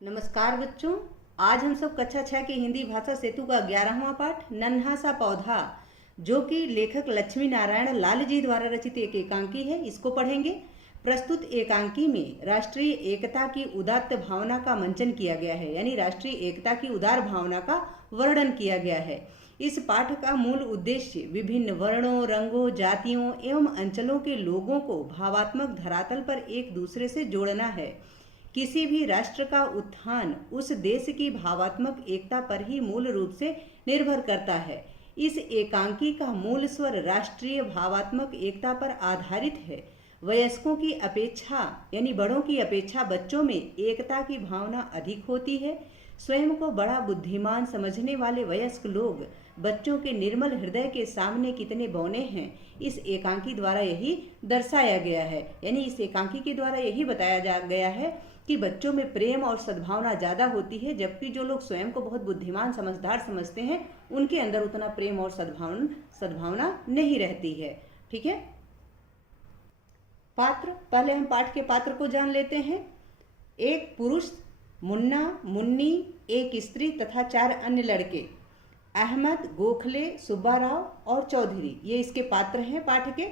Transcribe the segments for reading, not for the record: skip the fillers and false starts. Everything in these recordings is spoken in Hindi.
नमस्कार बच्चों। आज हम सब कक्षा 6 की हिंदी भाषा सेतु का 11वां पाठ नन्हा सा पौधा, जो कि लेखक लक्ष्मी नारायण लाल जी द्वारा रचित एक एकांकी है, इसको पढ़ेंगे। प्रस्तुत एकांकी में राष्ट्रीय एकता की उदात्त भावना का मंचन किया गया है, यानी राष्ट्रीय एकता की उदार भावना का वर्णन किया गया है। इस पाठ का मूल उद्देश्य विभिन्न वर्णों, रंगों, जातियों एवं अंचलों के लोगों को भावात्मक धरातल पर एक दूसरे से जोड़ना है। किसी भी राष्ट्र का उत्थान उस देश की भावात्मक एकता पर ही मूल रूप से निर्भर करता है। इस एकांकी का मूल स्वर राष्ट्रीय भावात्मक एकता पर आधारित है। वयस्कों की अपेक्षा यानी बड़ों की अपेक्षा बच्चों में एकता की भावना अधिक होती है। स्वयं को बड़ा बुद्धिमान समझने वाले वयस्क लोग बच्चों के निर्मल हृदय के सामने कितने बौने हैं, इस एकांकी द्वारा यही दर्शाया गया है। यानी इस एकांकी के द्वारा यही बताया जा गया है कि बच्चों में प्रेम और सद्भावना ज़्यादा होती है, जबकि जो लोग स्वयं को बहुत बुद्धिमान समझदार समझते हैं उनके अंदर उतना प्रेम और सद्भावना नहीं रहती है। ठीक है। पात्र, पहले हम पाठ के पात्र को जान लेते हैं। एक पुरुष मुन्ना, मुन्नी, एक स्त्री तथा 4 अन्य लड़के अहमद, गोखले, सुब्बाराव और चौधरी, ये इसके पात्र हैं पाठ के।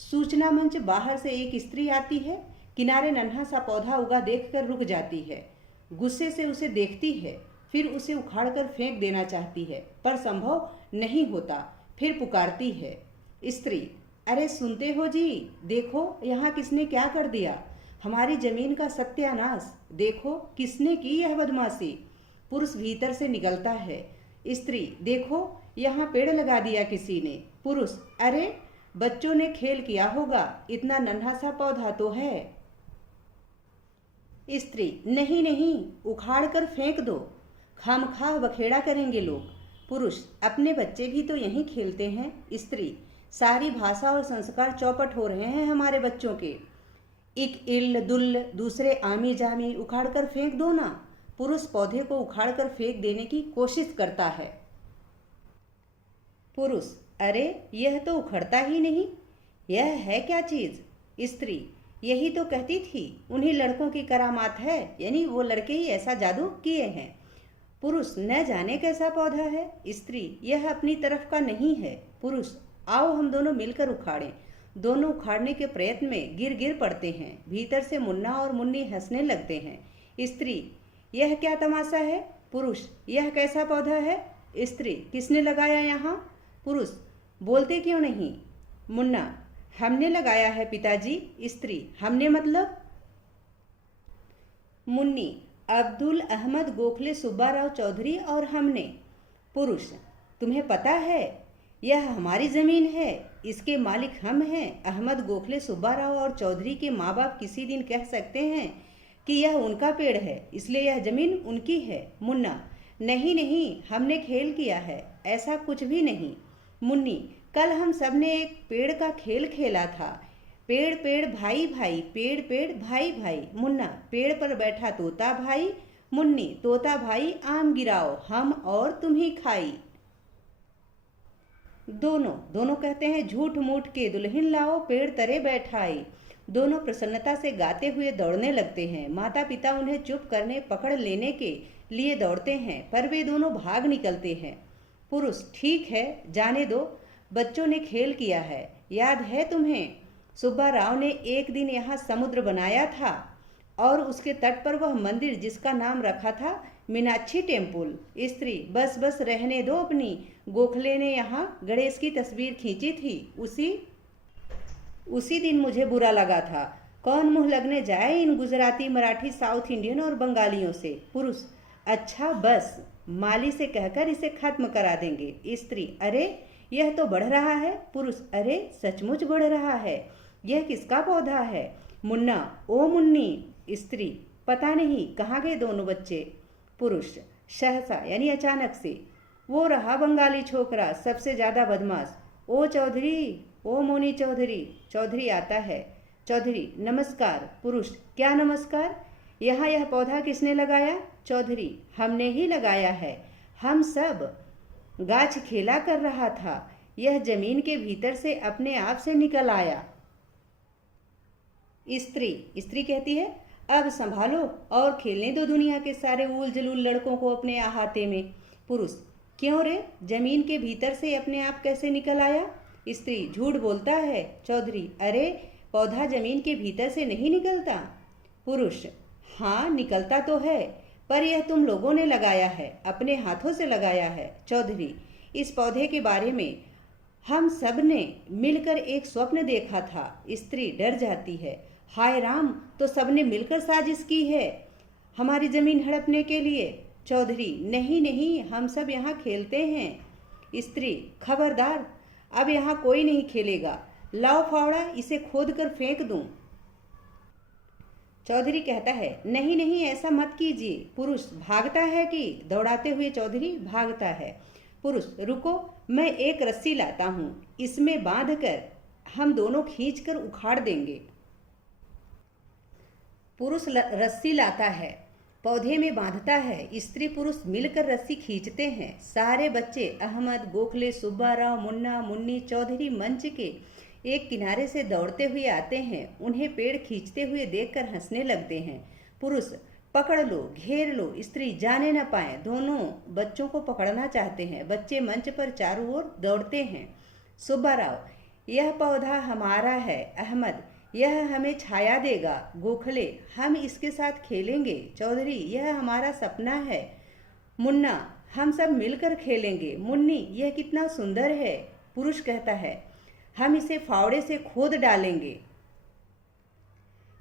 सूचना मंच बाहर से एक स्त्री आती है, किनारे नन्हा सा पौधा उगा देखकर रुक जाती है, गुस्से से उसे देखती है, फिर उसे उखाड़कर फेंक देना चाहती है पर संभव नहीं होता। फिर पुकारती है, स्त्री, अरे सुनते हो जी, देखो यहाँ किसने क्या कर दिया, हमारी जमीन का सत्यानाश, देखो किसने की यह बदमाशी। पुरुष भीतर से निकलता है, स्त्री, देखो यहाँ पेड़ लगा दिया किसी ने। पुरुष, अरे बच्चों ने खेल किया होगा, इतना नन्हा सा पौधा तो है। स्त्री, नहीं नहीं, उखाड़ कर फेंक दो, खामखा बखेड़ा करेंगे लोग। पुरुष, अपने बच्चे भी तो यहीं खेलते हैं। स्त्री, सारी भाषा और संस्कार चौपट हो रहे हैं हमारे बच्चों के। एक इल्ल दुल्ल, दूसरे आमी जामी, उखाड़ कर फेंक दो ना। पुरुष पौधे को उखाड़ कर फेंक देने की कोशिश करता है। पुरुष, अरे यह तो उखड़ता ही नहीं, यह है क्या चीज। स्त्री, यही तो कहती थी, उन्हीं लड़कों की करामात है, यानी वो लड़के ही ऐसा जादू किए हैं। पुरुष, न जाने कैसा पौधा है। स्त्री, यह अपनी तरफ का नहीं है। पुरुष, आओ हम दोनों मिलकर उखाड़ें। दोनों उखाड़ने के प्रयत्न में गिर गिर पड़ते हैं। भीतर से मुन्ना और मुन्नी हंसने लगते हैं। स्त्री, यह क्या तमाशा है। पुरुष, यह कैसा पौधा है। स्त्री, किसने लगाया यहाँ। पुरुष, बोलते क्यों नहीं। मुन्ना, हमने लगाया है पिताजी। स्त्री, हमने मतलब। मुन्नी, अब्दुल अहमद, गोखले, सुब्बाराव, चौधरी और हमने। पुरुष, तुम्हें पता है यह हमारी जमीन है, इसके मालिक हम हैं। अहमद, गोखले, सुब्बाराव और चौधरी के माँ बाप किसी दिन कह सकते हैं कि यह उनका पेड़ है, इसलिए यह जमीन उनकी है। मुन्ना, नहीं नहीं, हमने खेल किया है, ऐसा कुछ भी नहीं। मुन्नी, कल हम सब ने एक पेड़ का खेल खेला था, पेड़ पेड़ भाई भाई, पेड़ पेड़ भाई भाई। मुन्ना, पेड़ पर बैठा तोता भाई। मुन्नी, तोता भाई आम गिराओ, हम और तुम ही खाई। दोनों कहते हैं, झूठ मूठ के दुल्हन लाओ, पेड़ तरे बैठाई। दोनों प्रसन्नता से गाते हुए दौड़ने लगते हैं। माता पिता उन्हें चुप करने, पकड़ लेने के लिए दौड़ते हैं, पर वे दोनों भाग निकलते हैं। पुरुष, ठीक है, जाने दो, बच्चों ने खेल किया है, याद है तुम्हें, सुब्बाराव ने एक दिन यहाँ समुद्र बनाया था और उसके तट पर वह मंदिर जिसका नाम रखा था मीनाक्षी टेम्पल। स्त्री, बस बस रहने दो अपनी, गोखले ने यहाँ गणेश की तस्वीर खींची थी, उसी दिन मुझे बुरा लगा था। कौन मुंह लगने जाए इन गुजराती, मराठी, साउथ इंडियन और बंगालियों से। पुरुष, अच्छा बस, माली से कहकर इसे खत्म करा देंगे। स्त्री, अरे यह तो बढ़ रहा है। पुरुष, अरे सचमुच बढ़ रहा है, यह किसका पौधा है। मुन्ना, ओ मुन्नी। स्त्री, पता नहीं कहाँ गए दोनों बच्चे। पुरुष, सहसा यानी अचानक से, वो रहा बंगाली छोकरा, सबसे ज्यादा बदमाश। ओ चौधरी, ओ मोनी चौधरी। चौधरी आता है। चौधरी, नमस्कार। पुरुष, क्या नमस्कार, यहाँ यह पौधा किसने लगाया। चौधरी, हमने ही लगाया है, हम सब गाछ खेला कर रहा था, यह जमीन के भीतर से अपने आप से निकल आया। स्त्री कहती है, अब संभालो और खेलने दो दुनिया के सारे ऊल जलूल लड़कों को अपने अहाते में। पुरुष, क्यों रे, जमीन के भीतर से अपने आप कैसे निकल आया? स्त्री, झूठ बोलता है। चौधरी, अरे पौधा जमीन के भीतर से नहीं निकलता। पुरुष, हाँ निकलता तो है, पर यह तुम लोगों ने लगाया है, अपने हाथों से लगाया है। चौधरी, इस पौधे के बारे में हम सब ने मिलकर एक स्वप्न देखा था। स्त्री डर जाती है, हाय राम, तो सबने मिलकर साजिश की है हमारी जमीन हड़पने के लिए। चौधरी, नहीं नहीं, हम सब यहाँ खेलते हैं। स्त्री, खबरदार, अब यहाँ कोई नहीं खेलेगा, लाओ फावड़ा, इसे खोद कर फेंक दूं। चौधरी कहता है, नहीं नहीं, ऐसा मत कीजिए। पुरुष भागता है कि दौड़ाते हुए चौधरी भागता है। पुरुष, रुको, मैं एक रस्सी लाता हूँ, इसमें बांधकर हम दोनों खींचकर उखाड़ देंगे। पुरुष रस्सी लाता है, पौधे में बांधता है। स्त्री पुरुष मिलकर रस्सी खींचते हैं। सारे बच्चे अहमद, गोखले, सुब्बा राव, मुन्ना, मुन्नी, चौधरी मंच के एक किनारे से दौड़ते हुए आते हैं। उन्हें पेड़ खींचते हुए देखकर हंसने लगते हैं। पुरुष, पकड़ लो, घेर लो। स्त्री जाने न पाए, दोनों बच्चों को पकड़ना चाहते हैं। बच्चे मंच पर चारों ओर दौड़ते हैं। सुब्बा राव, यह पौधा हमारा है। अहमद, यह हमें छाया देगा। गोखले, हम इसके साथ खेलेंगे। चौधरी, यह हमारा सपना है। मुन्ना, हम सब मिलकर खेलेंगे। मुन्नी, यह कितना सुंदर है। पुरुष कहता है, हम इसे फावड़े से खोद डालेंगे।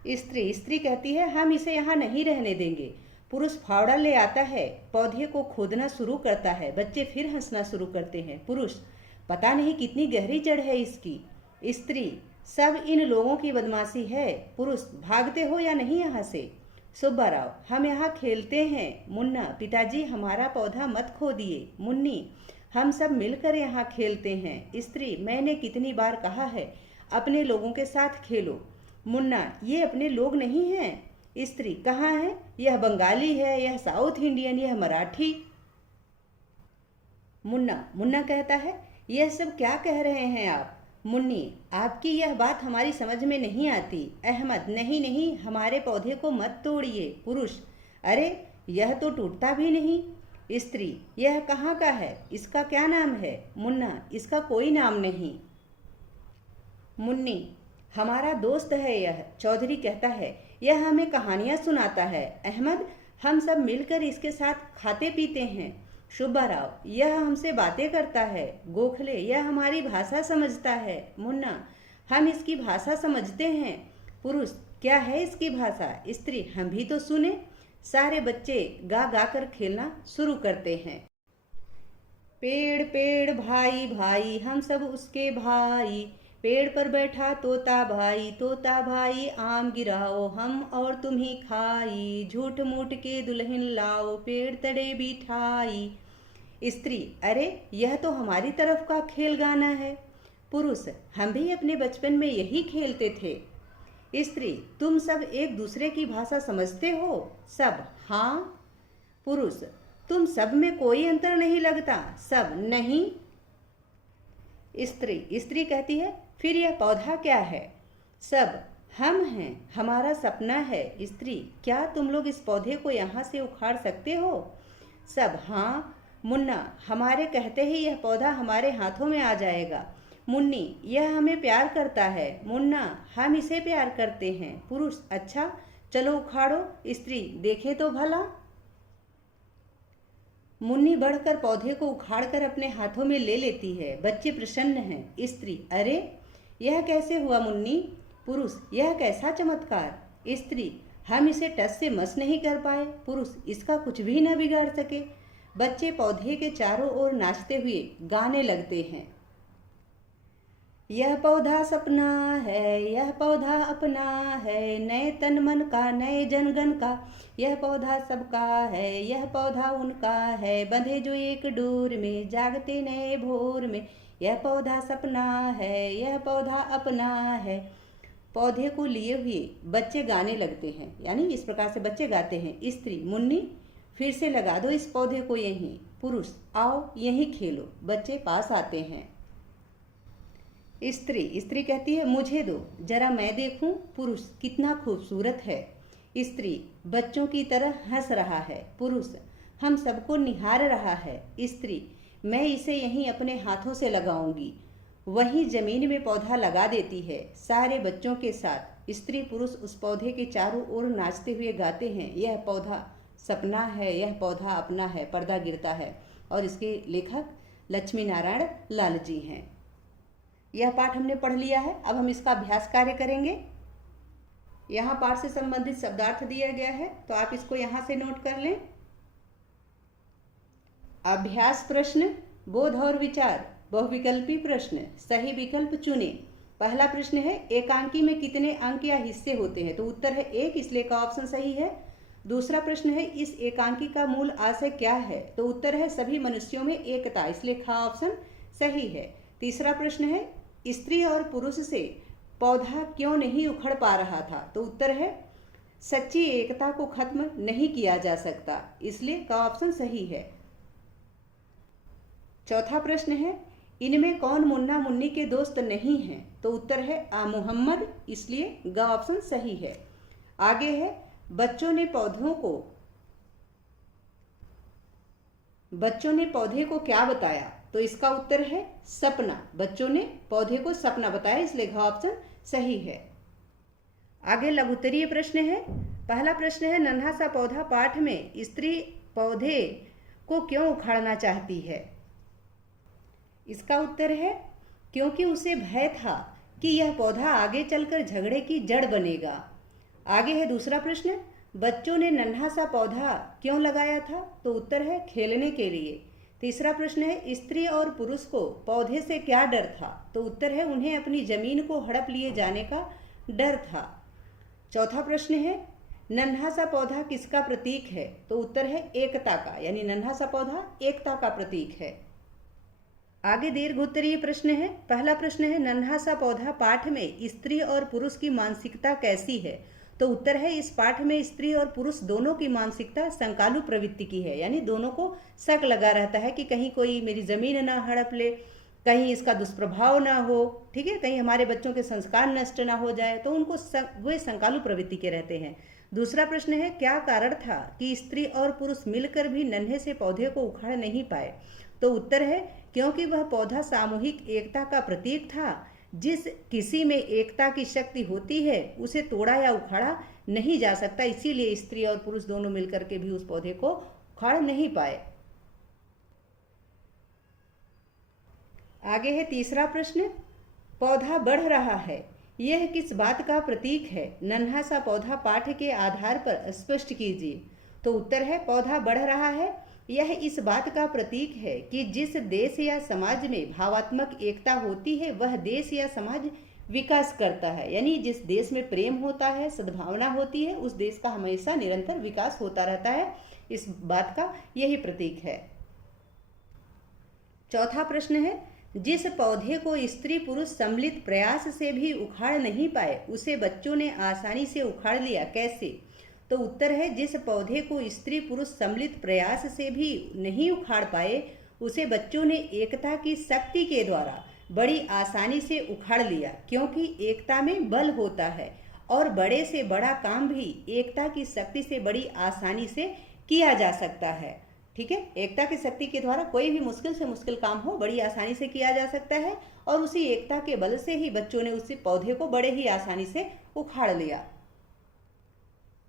स्त्री कहती है, हम इसे यहाँ नहीं रहने देंगे। पुरुष फावड़ा ले आता है, पौधे को खोदना शुरू करता है। बच्चे फिर हंसना शुरू करते हैं। पुरुष, पता नहीं कितनी गहरी जड़ है इसकी। स्त्री, सब इन लोगों की बदमाशी है। पुरुष, भागते हो या नहीं यहाँ से? सुब्बा राव, हम यहाँ खेलते हैं। मुन्ना, पिताजी हमारा पौधा मत खोदिए। मुन्नी, हम सब मिलकर यहाँ खेलते हैं। स्त्री, मैंने कितनी बार कहा है अपने लोगों के साथ खेलो। मुन्ना, ये अपने लोग नहीं हैं। स्त्री, कहाँ है? यह बंगाली है, यह साउथ इंडियन, यह मराठी। मुन्ना कहता है, यह सब क्या कह रहे हैं आप? मुन्नी, आपकी यह बात हमारी समझ में नहीं आती। अहमद, नहीं नहीं, हमारे पौधे को मत तोड़िए। पुरुष, अरे यह तो टूटता भी नहीं। स्त्री, यह कहाँ का है, इसका क्या नाम है? मुन्ना, इसका कोई नाम नहीं। मुन्नी, हमारा दोस्त है यह। चौधरी कहता है, यह हमें कहानियाँ सुनाता है। अहमद, हम सब मिलकर इसके साथ खाते पीते हैं। सुब्बा राव, यह हमसे बातें करता है। गोखले, यह हमारी भाषा समझता है। मुन्ना, हम इसकी भाषा समझते हैं। पुरुष, क्या है इसकी भाषा? स्त्री, हम भी तो सुने। सारे बच्चे गा गा कर खेलना शुरू करते हैं। पेड़ पेड़ भाई भाई, हम सब उसके भाई। पेड़ पर बैठा तोता भाई, आम गिराओ हम और तुम ही खाई। झूठ मूठ के दुल्हन लाओ, पेड़ तड़े बिठाई। स्त्री, अरे यह तो हमारी तरफ का खेल गाना है। पुरुष, हम भी अपने बचपन में यही खेलते थे। स्त्री, तुम सब एक दूसरे की भाषा समझते हो? सब, हाँ। पुरुष, तुम सब में कोई अंतर नहीं लगता? सब, नहीं। स्त्री कहती है, फिर यह पौधा क्या है? सब, हम हैं, हमारा सपना है। स्त्री, क्या तुम लोग इस पौधे को यहाँ से उखाड़ सकते हो? सब, हाँ। मुन्ना, हमारे कहते ही यह पौधा हमारे हाथों में आ जाएगा। मुन्नी, यह हमें प्यार करता है। मुन्ना, हम इसे प्यार करते हैं। पुरुष, अच्छा चलो उखाड़ो। स्त्री, देखें तो भला। मुन्नी बढ़कर पौधे को उखाड़कर अपने हाथों में ले लेती है। बच्चे प्रसन्न हैं। स्त्री, अरे यह कैसे हुआ मुन्नी? पुरुष, यह कैसा चमत्कार? स्त्री, हम इसे टस से मस नहीं कर पाए। पुरुष, इसका कुछ भी न बिगाड़ सके। बच्चे पौधे के चारों ओर नाचते हुए गाने लगते हैं। यह पौधा सपना है, यह पौधा अपना है, नए तन मन का, नए जनगण का। यह पौधा सबका है, यह पौधा उनका है, बंधे जो एक डोर में, जागते नए भोर में। यह पौधा सपना है, यह पौधा अपना है। पौधे को लिए हुए बच्चे गाने लगते हैं, यानी इस प्रकार से बच्चे गाते हैं। स्त्री, मुन्नी फिर से लगा दो इस पौधे को यहीं। पुरुष, आओ यहीं खेलो। बच्चे पास आते हैं। स्त्री कहती है, मुझे दो, जरा मैं देखूं। पुरुष, कितना खूबसूरत है। स्त्री बच्चों की तरह हंस रहा है। पुरुष हम सबको निहार रहा है। स्त्री मैं इसे यहीं अपने हाथों से लगाऊंगी। वहीं जमीन में पौधा लगा देती है सारे बच्चों के साथ। स्त्री पुरुष उस पौधे के चारों ओर नाचते हुए गाते हैं, यह पौधा सपना है, यह पौधा अपना है। पर्दा गिरता है। और इसके लेखक लक्ष्मी नारायण लाल जी हैं। यह पाठ हमने पढ़ लिया है। अब हम इसका अभ्यास कार्य करेंगे। यहाँ पाठ से संबंधित शब्दार्थ दिया गया है, तो आप इसको यहाँ से नोट कर लें। अभ्यास प्रश्न, बोध और विचार, बहुविकल्पी प्रश्न, सही विकल्प चुने। पहला प्रश्न है एकांकी में कितने अंक या हिस्से होते हैं? तो उत्तर है 1, इसलिए का ऑप्शन सही है। दूसरा प्रश्न है इस एकांकी का मूल आशय क्या है? तो उत्तर है सभी मनुष्यों में एकता, इसलिए का ऑप्शन सही है। तीसरा प्रश्न है स्त्री और पुरुष से पौधा क्यों नहीं उखड़ पा रहा था? तो उत्तर है सच्ची एकता को खत्म नहीं किया जा सकता, इसलिए का ऑप्शन सही है। चौथा प्रश्न है इनमें कौन मुन्ना मुन्नी के दोस्त नहीं हैं? तो उत्तर है मोहम्मद, इसलिए ग ऑप्शन सही है। आगे है बच्चों ने पौधे को क्या बताया? तो इसका उत्तर है सपना। बच्चों ने पौधे को सपना बताया, इसलिए घ ऑप्शन सही है। आगे लघुत्तरीय प्रश्न है। पहला प्रश्न है नन्हा सा पौधा पाठ में स्त्री पौधे को क्यों उखाड़ना चाहती है? इसका उत्तर है क्योंकि उसे भय था कि यह पौधा आगे चलकर झगड़े की जड़ बनेगा। आगे है दूसरा प्रश्न, बच्चों ने नन्हा सा पौधा क्यों लगाया था? तो उत्तर है खेलने के लिए। तीसरा प्रश्न है स्त्री और पुरुष को पौधे से क्या डर था? तो उत्तर है उन्हें अपनी जमीन को हड़प लिए जाने का डर था। चौथा प्रश्न है नन्हा सा पौधा किसका प्रतीक है? तो उत्तर है एकता का, यानी नन्हा सा पौधा एकता का प्रतीक है। आगे दीर्घोत्तरीय प्रश्न है। पहला प्रश्न है नन्हा सा पौधा पाठ में स्त्री और पुरुष की मानसिकता कैसी है? तो उत्तर है इस पाठ में स्त्री और पुरुष दोनों की मानसिकता संकालु प्रवृत्ति की है, यानी दोनों को शक लगा रहता है कि कहीं कोई मेरी जमीन ना हड़प ले, कहीं इसका दुष्प्रभाव ना हो, ठीक है, कहीं हमारे बच्चों के संस्कार नष्ट ना हो जाए, तो उनको वे संकालु प्रवृत्ति के रहते हैं। दूसरा प्रश्न है क्या कारण था कि स्त्री और पुरुष मिलकर भी नन्हे से पौधे को उखाड़ नहीं पाए? तो उत्तर है क्योंकि वह पौधा सामूहिक एकता का प्रतीक था। जिस किसी में एकता की शक्ति होती है उसे तोड़ा या उखाड़ा नहीं जा सकता, इसीलिए स्त्री और पुरुष दोनों मिलकर के भी उस पौधे को उखाड़ नहीं पाए। आगे है तीसरा प्रश्न, पौधा बढ़ रहा है, यह किस बात का प्रतीक है? नन्हा सा पौधा पाठ के आधार पर स्पष्ट कीजिए। तो उत्तर है पौधा बढ़ रहा है, यह इस बात का प्रतीक है कि जिस देश या समाज में भावात्मक एकता होती है वह देश या समाज विकास करता है, यानी जिस देश में प्रेम होता है, सद्भावना होती है, उस देश का हमेशा निरंतर विकास होता रहता है। इस बात का यही प्रतीक है। चौथा प्रश्न है जिस पौधे को स्त्री पुरुष सम्मिलित प्रयास से भी उखाड़ नहीं पाए उसे बच्चों ने आसानी से उखाड़ लिया, कैसे? तो उत्तर है जिस पौधे को स्त्री पुरुष सम्मिलित प्रयास से भी नहीं उखाड़ पाए उसे बच्चों ने एकता की शक्ति के द्वारा बड़ी आसानी से उखाड़ लिया, क्योंकि एकता में बल होता है और बड़े से बड़ा काम भी एकता की शक्ति से बड़ी आसानी से किया जा सकता है। ठीक है, एकता की शक्ति के द्वारा कोई भी मुश्किल से मुश्किल काम हो बड़ी आसानी से किया जा सकता है, और उसी एकता के बल से ही बच्चों ने उसी पौधे को बड़े ही आसानी से उखाड़ लिया।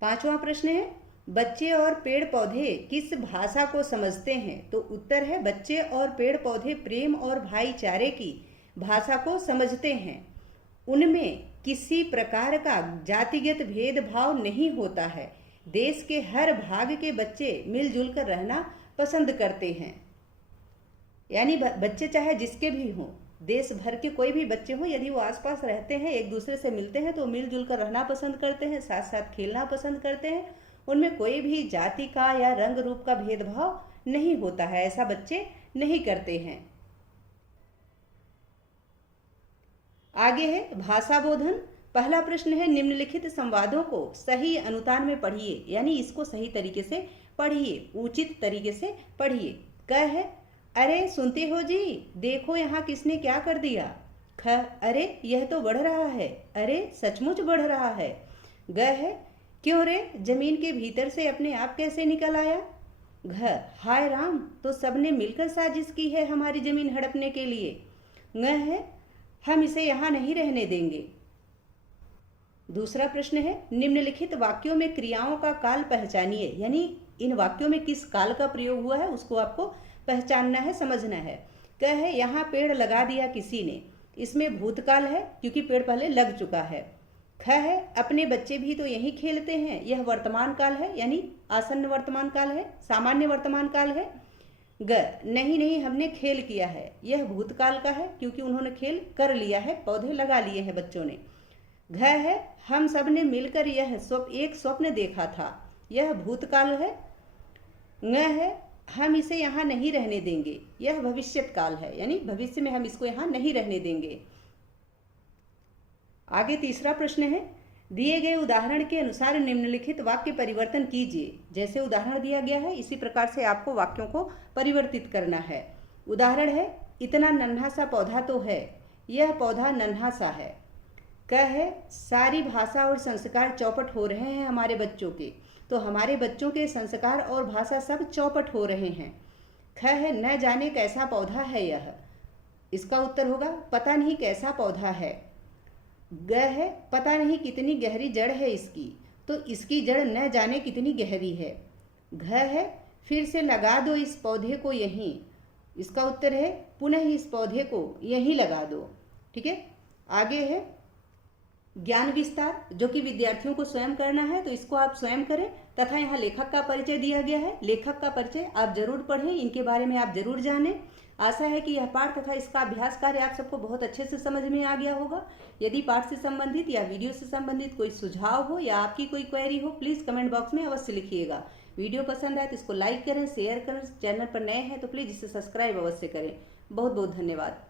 पांचवा प्रश्न है बच्चे और पेड़ पौधे किस भाषा को समझते हैं? तो उत्तर है बच्चे और पेड़ पौधे प्रेम और भाईचारे की भाषा को समझते हैं। उनमें किसी प्रकार का जातिगत भेदभाव नहीं होता है। देश के हर भाग के बच्चे मिलजुल कर रहना पसंद करते हैं, यानी बच्चे चाहे जिसके भी हों, देश भर के कोई भी बच्चे हों, यदि वो आसपास रहते हैं, एक दूसरे से मिलते हैं तो मिलजुल कर रहना पसंद करते हैं, साथ साथ खेलना पसंद करते हैं। उनमें कोई भी जाति का या रंग रूप का भेदभाव नहीं होता है, ऐसा बच्चे नहीं करते हैं। आगे है भाषा बोधन। पहला प्रश्न है निम्नलिखित संवादों को सही अनुतान में पढ़िए, यानी इसको सही तरीके से पढ़िए, उचित तरीके से पढ़िए। क है अरे सुनते हो जी, देखो यहाँ किसने क्या कर दिया। ख अरे यह तो बढ़ रहा है, अरे सचमुच बढ़ रहा है। ग है क्यों रे, जमीन के भीतर से अपने आप कैसे निकल आया? घ, हाय राम, तो सबने मिलकर साजिश की है हमारी जमीन हड़पने के लिए। ङ है, हम इसे यहाँ नहीं रहने देंगे। दूसरा प्रश्न है, निम्नलिखित वाक्यों में क्रियाओं का काल पहचानिए, यानी इन वाक्यों में किस काल का प्रयोग हुआ है उसको आपको पहचानना है, समझना है। क है, यहाँ पेड़ लगा दिया किसी ने, इसमें भूतकाल है क्योंकि पेड़ पहले लग चुका है। ख है, अपने बच्चे भी तो यही खेलते हैं, यह वर्तमान काल है, यानी आसन्न वर्तमान काल है, सामान्य वर्तमान काल है। ग, नहीं नहीं हमने खेल किया है, यह भूतकाल का है क्योंकि उन्होंने खेल कर लिया है, पौधे लगा लिए हैं बच्चों ने। घ है, हम सब ने मिलकर यह एक स्वप्न देखा था, यह भूतकाल है। ङ है, हम इसे यहाँ नहीं रहने देंगे, यह भविष्यत काल है, यानी भविष्य में हम इसको यहाँ नहीं रहने देंगे। आगे तीसरा प्रश्न है, दिए गए उदाहरण के अनुसार निम्नलिखित वाक्य परिवर्तन कीजिए। जैसे उदाहरण दिया गया है इसी प्रकार से आपको वाक्यों को परिवर्तित करना है। उदाहरण है, इतना नन्हा सा पौधा तो है, यह पौधा नन्हा सा है। क है, सारी भाषा और संस्कार चौपट हो रहे हैं हमारे बच्चों के, तो हमारे बच्चों के संस्कार और भाषा सब चौपट हो रहे हैं। ख है, न जाने कैसा पौधा है यह, इसका उत्तर होगा पता नहीं कैसा पौधा है। ग है, पता नहीं कितनी गहरी जड़ है इसकी, तो इसकी जड़ न जाने कितनी गहरी है। घ है, फिर से लगा दो इस पौधे को यहीं, इसका उत्तर है पुनः इस पौधे को यहीं लगा दो। ठीक है, आगे है ज्ञान विस्तार, जो कि विद्यार्थियों को स्वयं करना है, तो इसको आप स्वयं करें। तथा यहाँ लेखक का परिचय दिया गया है, लेखक का परिचय आप जरूर पढ़ें, इनके बारे में आप जरूर जानें। आशा है कि यह पाठ तथा इसका अभ्यास कार्य आप सबको बहुत अच्छे से समझ में आ गया होगा। यदि पाठ से संबंधित या वीडियो से संबंधित कोई सुझाव हो या आपकी कोई क्वेरी हो, प्लीज़ कमेंट बॉक्स में अवश्य लिखिएगा। वीडियो पसंद आए तो इसको लाइक करें, शेयर करें, चैनल पर नए हैं तो प्लीज़ इसे सब्सक्राइब अवश्य करें। बहुत बहुत धन्यवाद।